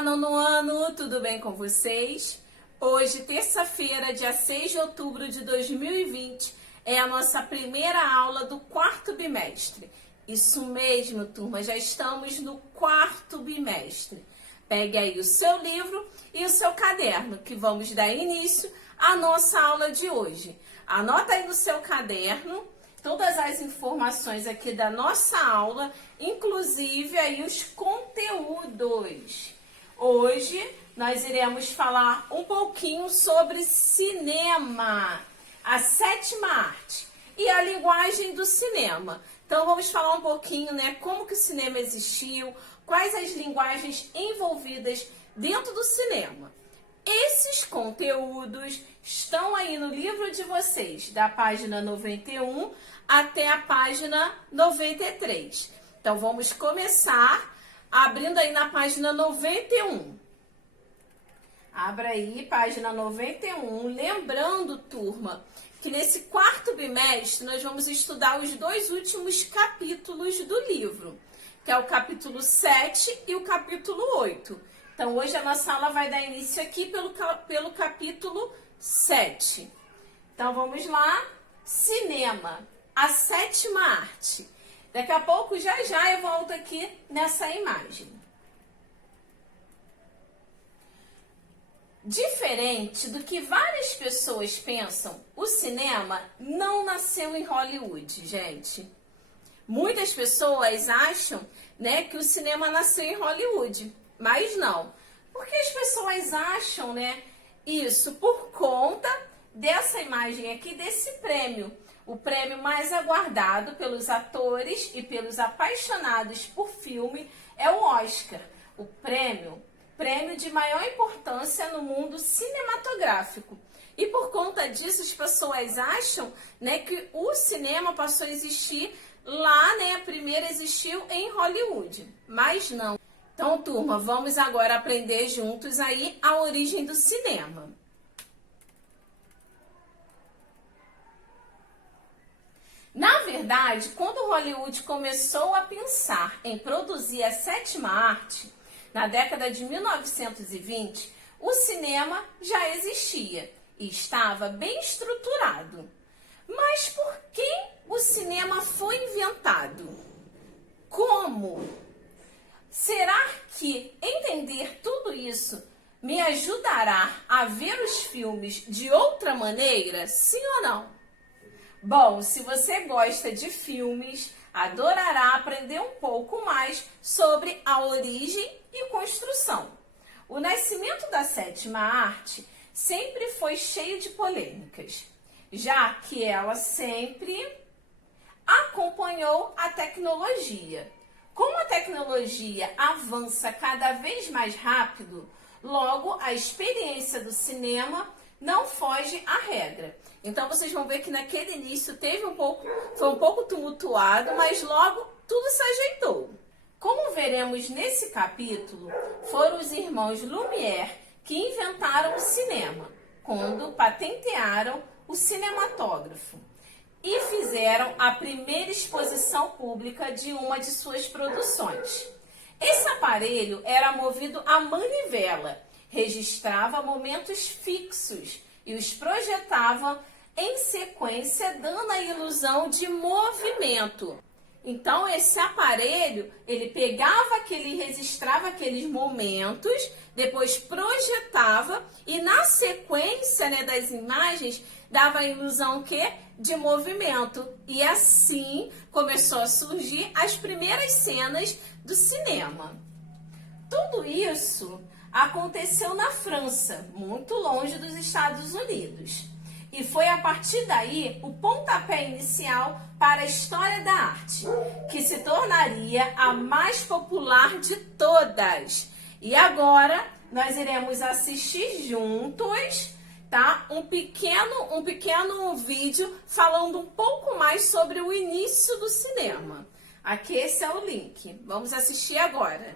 Olá, nono ano, tudo bem com vocês? Hoje, terça-feira, dia 6 de outubro de 2020, é a nossa primeira aula do quarto bimestre. Isso mesmo, turma, já estamos no quarto bimestre. Pegue aí o seu livro e o seu caderno, que vamos dar início à nossa aula de hoje. Anota aí no seu caderno todas as informações aqui da nossa aula, inclusive aí os conteúdos. Hoje nós iremos falar um pouquinho sobre cinema, a sétima arte e a linguagem do cinema. Então vamos falar um pouquinho, né, como que o cinema existiu, quais as linguagens envolvidas dentro do cinema. Esses conteúdos estão aí no livro de vocês, da página 91 até a página 93. Então, vamos começar abrindo aí na página 91. Abra aí, página 91. Lembrando, turma, que nesse quarto bimestre nós vamos estudar os dois últimos capítulos do livro, que é o capítulo 7 e o capítulo 8. Então, hoje a nossa aula vai dar início aqui pelo capítulo 7. Então, vamos lá. Cinema, a sétima arte. Daqui a pouco, já eu volto aqui nessa imagem. Diferente do que várias pessoas pensam, o cinema não nasceu em Hollywood, gente. Muitas pessoas acham, né, que o cinema nasceu em Hollywood. Mas não. Por que as pessoas acham, né, isso? Por conta dessa imagem aqui, desse prêmio. O prêmio mais aguardado pelos atores e pelos apaixonados por filme é o Oscar. O prêmio de maior importância no mundo cinematográfico. E por conta disso, as pessoas acham, né, que o cinema passou a existir lá, né, primeiro existiu em Hollywood. Mas não. Então, turma, vamos agora aprender juntos aí a origem do cinema. Na verdade, quando Hollywood começou a pensar em produzir a sétima arte, na década de 1920, o cinema já existia e estava bem estruturado. Mas por que o cinema foi inventado? Como? Será que entender tudo isso me ajudará a ver os filmes de outra maneira? Sim ou não? Bom, se você gosta de filmes, adorará aprender um pouco mais sobre a origem e construção. O nascimento da sétima arte sempre foi cheio de polêmicas, já que ela sempre acompanhou a tecnologia. Como a tecnologia avança cada vez mais rápido, logo a experiência do cinema não foge à regra. Então vocês vão ver que naquele início foi um pouco tumultuado, mas logo tudo se ajeitou. Como veremos nesse capítulo, foram os irmãos Lumière que inventaram o cinema, quando patentearam o cinematógrafo e fizeram a primeira exposição pública de uma de suas produções. Esse aparelho era movido a manivela, registrava momentos fixos e os projetava em sequência, dando a ilusão de movimento. Então, esse aparelho, ele registrava aqueles momentos, depois projetava e na sequência, né, das imagens, dava a ilusão de movimento. E assim começou a surgir as primeiras cenas do cinema. Tudo isso aconteceu na França, muito longe dos Estados Unidos. E foi a partir daí o pontapé inicial para a história da arte, que se tornaria a mais popular de todas. E agora nós iremos assistir juntos, tá? Um pequeno vídeo falando um pouco mais sobre o início do cinema. Aqui esse é o link. Vamos assistir agora.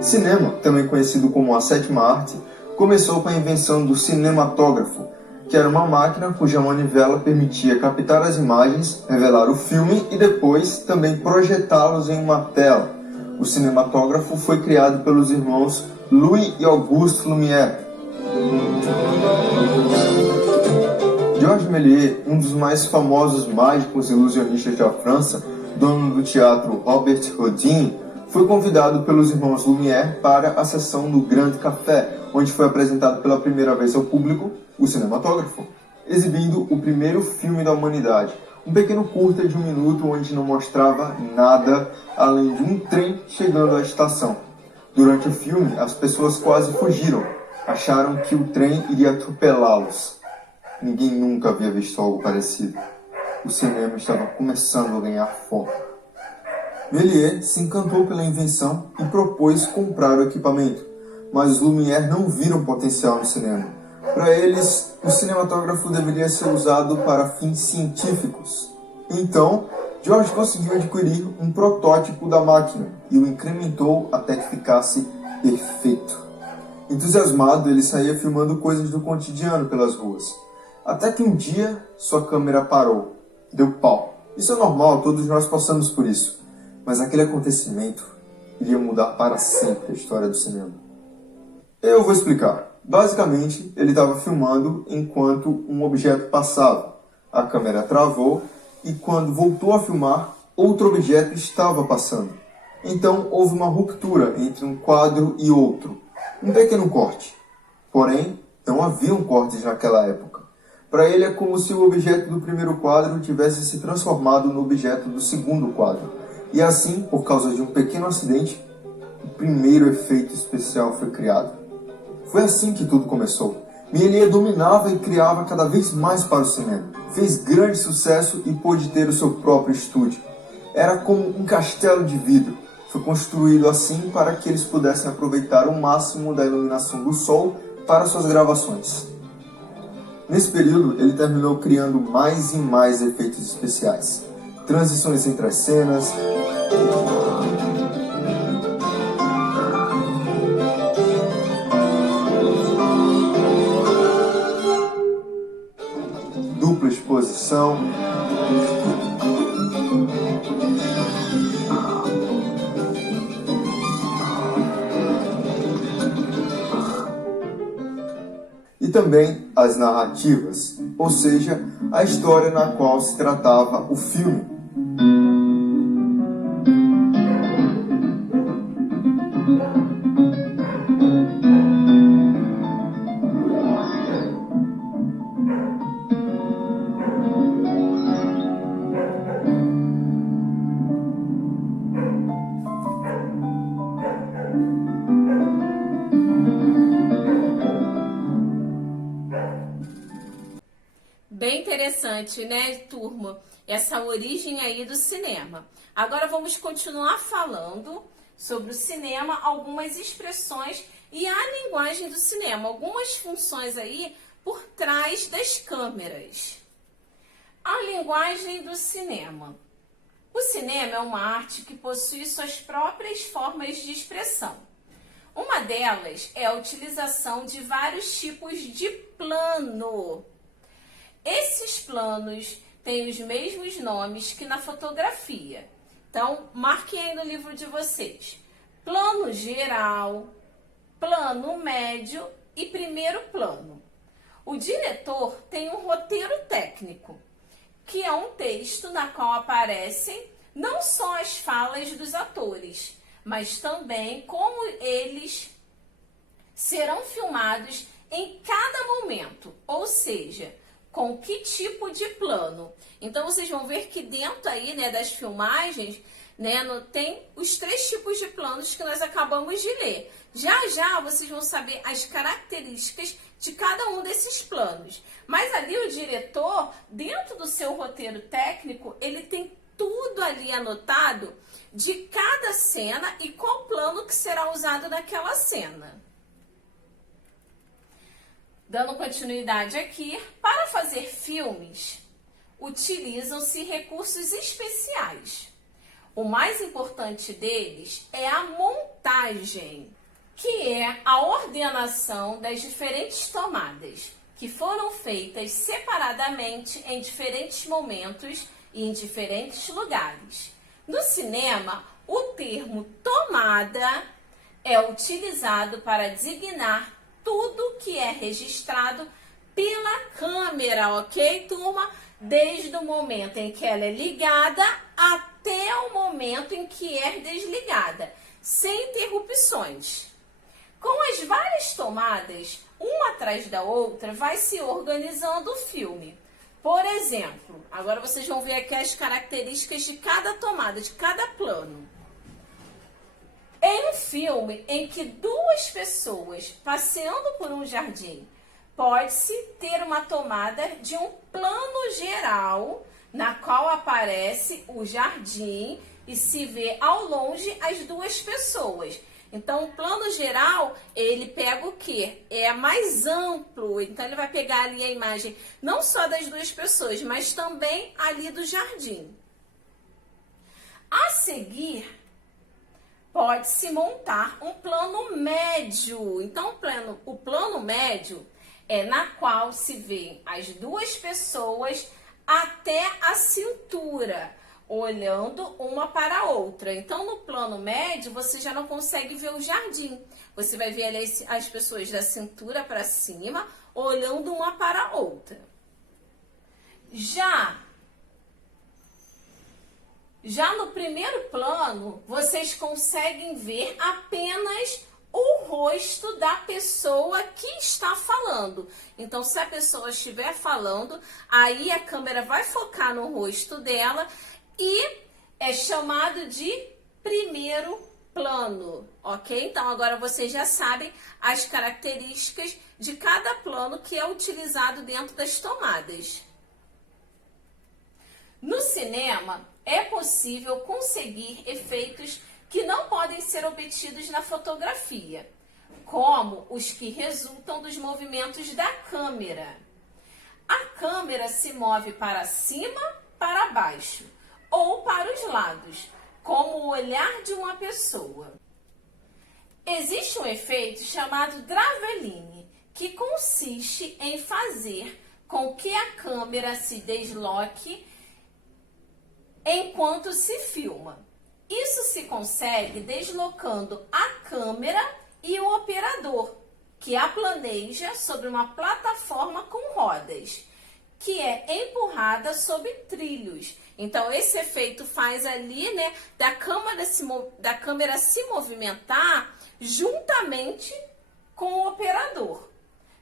Cinema, também conhecido como a sétima arte, começou com a invenção do cinematógrafo, que era uma máquina cuja manivela permitia captar as imagens, revelar o filme e depois também projetá-los em uma tela. O cinematógrafo foi criado pelos irmãos Louis e Auguste Lumière. Georges Méliès, um dos mais famosos mágicos e ilusionistas da França, dono do teatro Robert Houdin, foi convidado pelos irmãos Lumière para a sessão do Grand Café, onde foi apresentado pela primeira vez ao público o cinematógrafo, exibindo o primeiro filme da humanidade, um pequeno curta de 1 minuto onde não mostrava nada além de um trem chegando à estação. Durante o filme, as pessoas quase fugiram, acharam que o trem iria atropelá-los. Ninguém nunca havia visto algo parecido. O cinema estava começando a ganhar foco. Méliès se encantou pela invenção e propôs comprar o equipamento, mas os Lumière não viram potencial no cinema. Para eles, o cinematógrafo deveria ser usado para fins científicos. Então, Georges conseguiu adquirir um protótipo da máquina e o incrementou até que ficasse perfeito. Entusiasmado, ele saía filmando coisas do cotidiano pelas ruas. Até que um dia, sua câmera parou. Deu pau. Isso é normal, todos nós passamos por isso. Mas aquele acontecimento iria mudar para sempre a história do cinema. Eu vou explicar. Basicamente, ele estava filmando enquanto um objeto passava. A câmera travou e quando voltou a filmar, outro objeto estava passando. Então, houve uma ruptura entre um quadro e outro. Um pequeno corte. Porém, não haviam cortes naquela época. Para ele é como se o objeto do primeiro quadro tivesse se transformado no objeto do segundo quadro. E assim, por causa de um pequeno acidente, o primeiro efeito especial foi criado. Foi assim que tudo começou. Méliès dominava e criava cada vez mais para o cinema. Fez grande sucesso e pôde ter o seu próprio estúdio. Era como um castelo de vidro. Foi construído assim para que eles pudessem aproveitar o máximo da iluminação do sol para suas gravações. Nesse período, ele terminou criando mais e mais efeitos especiais. Transições entre as cenas, dupla exposição, e também as narrativas, ou seja, a história na qual se tratava o filme. Bem interessante, né, turma? Essa origem aí do cinema. Agora vamos continuar falando sobre o cinema, algumas expressões e a linguagem do cinema, algumas funções aí por trás das câmeras. A linguagem do cinema. O cinema é uma arte que possui suas próprias formas de expressão. Uma delas é a utilização de vários tipos de plano. Esses planos têm os mesmos nomes que na fotografia. Então, marquem aí no livro de vocês. Plano geral, plano médio e primeiro plano. O diretor tem um roteiro técnico, que é um texto na qual aparecem não só as falas dos atores, mas também como eles serão filmados em cada momento, ou seja, com que tipo de plano. Então, vocês vão ver que dentro aí, né, das filmagens, né, tem os 3 tipos de planos que nós acabamos de ler. Já já vocês vão saber as características de cada um desses planos. Mas ali o diretor, dentro do seu roteiro técnico, ele tem tudo ali anotado de cada cena e qual plano que será usado naquela cena. Dando continuidade aqui, para fazer filmes, utilizam-se recursos especiais. O mais importante deles é a montagem, que é a ordenação das diferentes tomadas, que foram feitas separadamente em diferentes momentos e em diferentes lugares. No cinema, o termo tomada tomada é utilizado para designar tudo que é registrado pela câmera, ok, turma? Desde o momento em que ela é ligada até o momento em que é desligada, sem interrupções. Com as várias tomadas, uma atrás da outra, vai se organizando o filme. Por exemplo, agora vocês vão ver aqui as características de cada tomada, de cada plano. Em um filme em que duas pessoas passeando por um jardim, pode-se ter uma tomada de um plano geral, na qual aparece o jardim e se vê ao longe as duas pessoas. Então, o plano geral, ele pega o quê? É mais amplo, então ele vai pegar ali a imagem não só das duas pessoas, mas também ali do jardim. A seguir, pode-se montar um plano médio. Então, o plano médio é na qual se vê as duas pessoas até a cintura, olhando uma para a outra. Então, no plano médio, você já não consegue ver o jardim. Você vai ver ali as pessoas da cintura para cima, olhando uma para a outra. Já no primeiro plano, vocês conseguem ver apenas o rosto da pessoa que está falando. Então, se a pessoa estiver falando, aí a câmera vai focar no rosto dela e é chamado de primeiro plano, ok? Então, agora vocês já sabem as características de cada plano que é utilizado dentro das tomadas. No cinema, é possível conseguir efeitos que não podem ser obtidos na fotografia, como os que resultam dos movimentos da câmera. A câmera se move para cima, para baixo ou para os lados, como o olhar de uma pessoa. Existe um efeito chamado Draveline, que consiste em fazer com que a câmera se desloque enquanto se filma. Isso se consegue deslocando a câmera e o operador, que a planeja sobre uma plataforma com rodas, que é empurrada sobre trilhos. Então, esse efeito faz ali, né, da câmera se movimentar juntamente com o operador.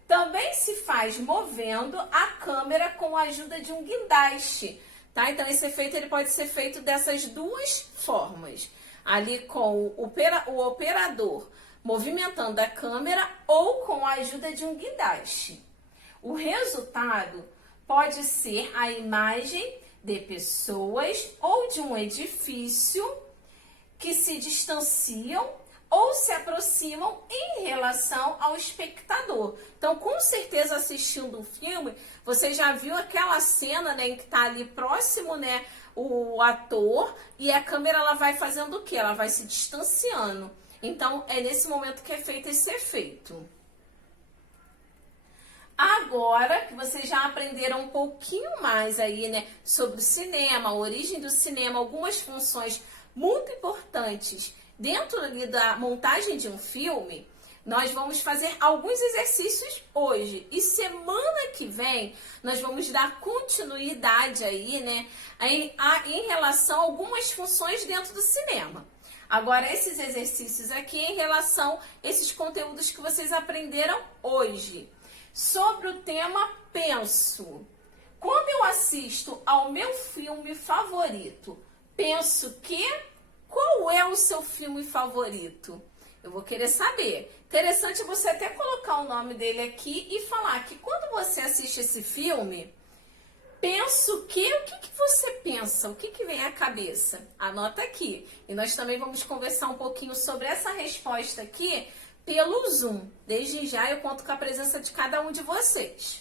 Também se faz movendo a câmera com a ajuda de um guindaste. Tá? Então, esse efeito ele pode ser feito dessas duas formas. Ali com o operador movimentando a câmera ou com a ajuda de um guindaste. O resultado pode ser a imagem de pessoas ou de um edifício que se distanciam ou se aproximam em relação ao espectador. Então, com certeza, assistindo um filme, você já viu aquela cena, né, em que está ali próximo, né, o ator, e a câmera ela vai fazendo o quê? Ela vai se distanciando. Então, é nesse momento que é feito esse efeito. Agora que vocês já aprenderam um pouquinho mais aí, né, sobre o cinema, a origem do cinema, algumas funções muito importantes dentro ali da montagem de um filme, nós vamos fazer alguns exercícios hoje. E semana que vem, nós vamos dar continuidade aí, né, em relação a algumas funções dentro do cinema. Agora, esses exercícios aqui em relação a esses conteúdos que vocês aprenderam hoje. Sobre o tema penso. Quando eu assisto ao meu filme favorito, penso que... Qual é o seu filme favorito? Eu vou querer saber. Interessante você até colocar o nome dele aqui e falar que quando você assiste esse filme, penso que... O que você pensa? O que vem à cabeça? Anota aqui. E nós também vamos conversar um pouquinho sobre essa resposta aqui pelo Zoom. Desde já eu conto com a presença de cada um de vocês.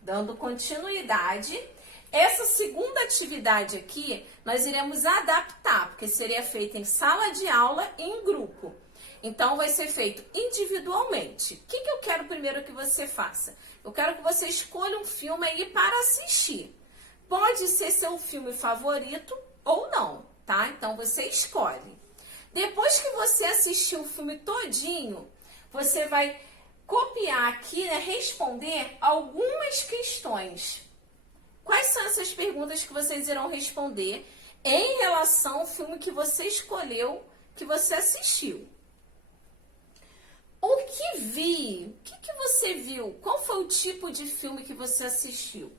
Dando continuidade, essa segunda atividade aqui nós iremos adaptar, porque seria feita em sala de aula e em grupo. Então vai ser feito individualmente. O que eu quero primeiro que você faça? Eu quero que você escolha um filme aí para assistir. Pode ser seu filme favorito ou não, tá? Então você escolhe. Depois que você assistiu o filme todinho, você vai copiar aqui, né, responder algumas questões. Quais são essas perguntas que vocês irão responder em relação ao filme que você escolheu, que você assistiu? O que vi? O que você viu? Qual foi o tipo de filme que você assistiu?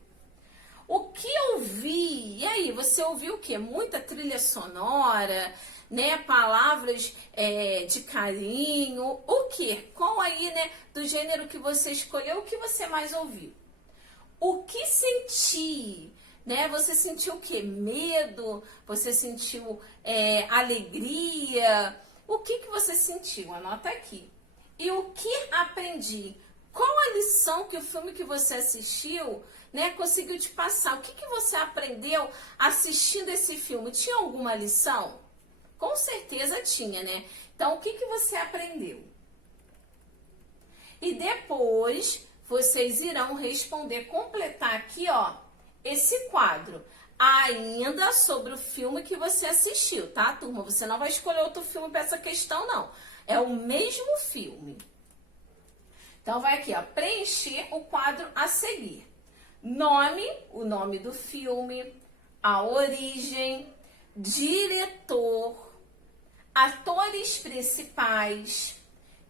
O que eu vi? E aí, você ouviu o quê? Muita trilha sonora, né? Palavras de carinho. O quê? Qual aí, né? Do gênero que você escolheu, o que você mais ouviu? O que senti? Né? Você sentiu o quê? Medo? Você sentiu alegria? O que você sentiu? Anota aqui. E o que aprendi? Qual a lição que o filme que você assistiu, né, conseguiu te passar? O que você aprendeu assistindo esse filme? Tinha alguma lição? Com certeza tinha, né? Então, o que você aprendeu? E depois, vocês irão responder, completar aqui, ó, esse quadro. Ainda sobre o filme que você assistiu, tá, turma? Você não vai escolher outro filme para essa questão, não. É o mesmo filme. Então, vai aqui, ó, preencher o quadro a seguir. Nome, o nome do filme, a origem, diretor, atores principais,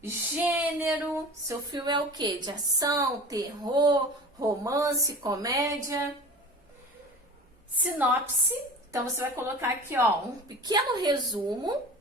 gênero, seu filme é o quê? De ação, terror, romance, comédia. Sinopse, então você vai colocar aqui, ó, um pequeno resumo.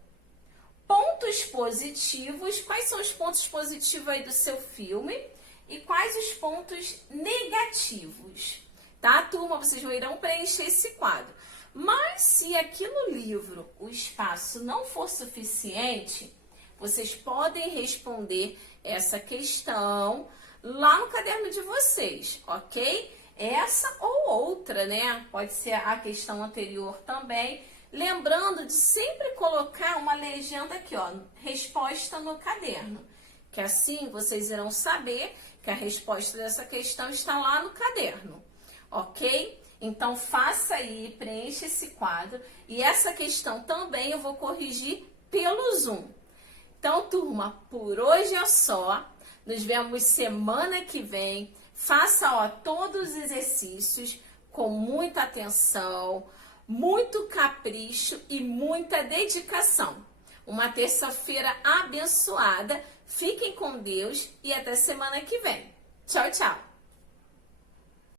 Pontos positivos, quais são os pontos positivos aí do seu filme e quais os pontos negativos, tá, turma? Vocês irão preencher esse quadro. Mas se aqui no livro o espaço não for suficiente, vocês podem responder essa questão lá no caderno de vocês, ok? Essa ou outra, né? Pode ser a questão anterior também. Lembrando de sempre colocar uma legenda aqui, ó, resposta no caderno. Que assim vocês irão saber que a resposta dessa questão está lá no caderno, ok? Então, faça aí, preencha esse quadro. E essa questão também eu vou corrigir pelo Zoom. Então, turma, por hoje é só. Nos vemos semana que vem. Faça, ó, todos os exercícios com muita atenção, muito capricho e muita dedicação. Uma terça-feira abençoada. Fiquem com Deus e até semana que vem. Tchau, tchau!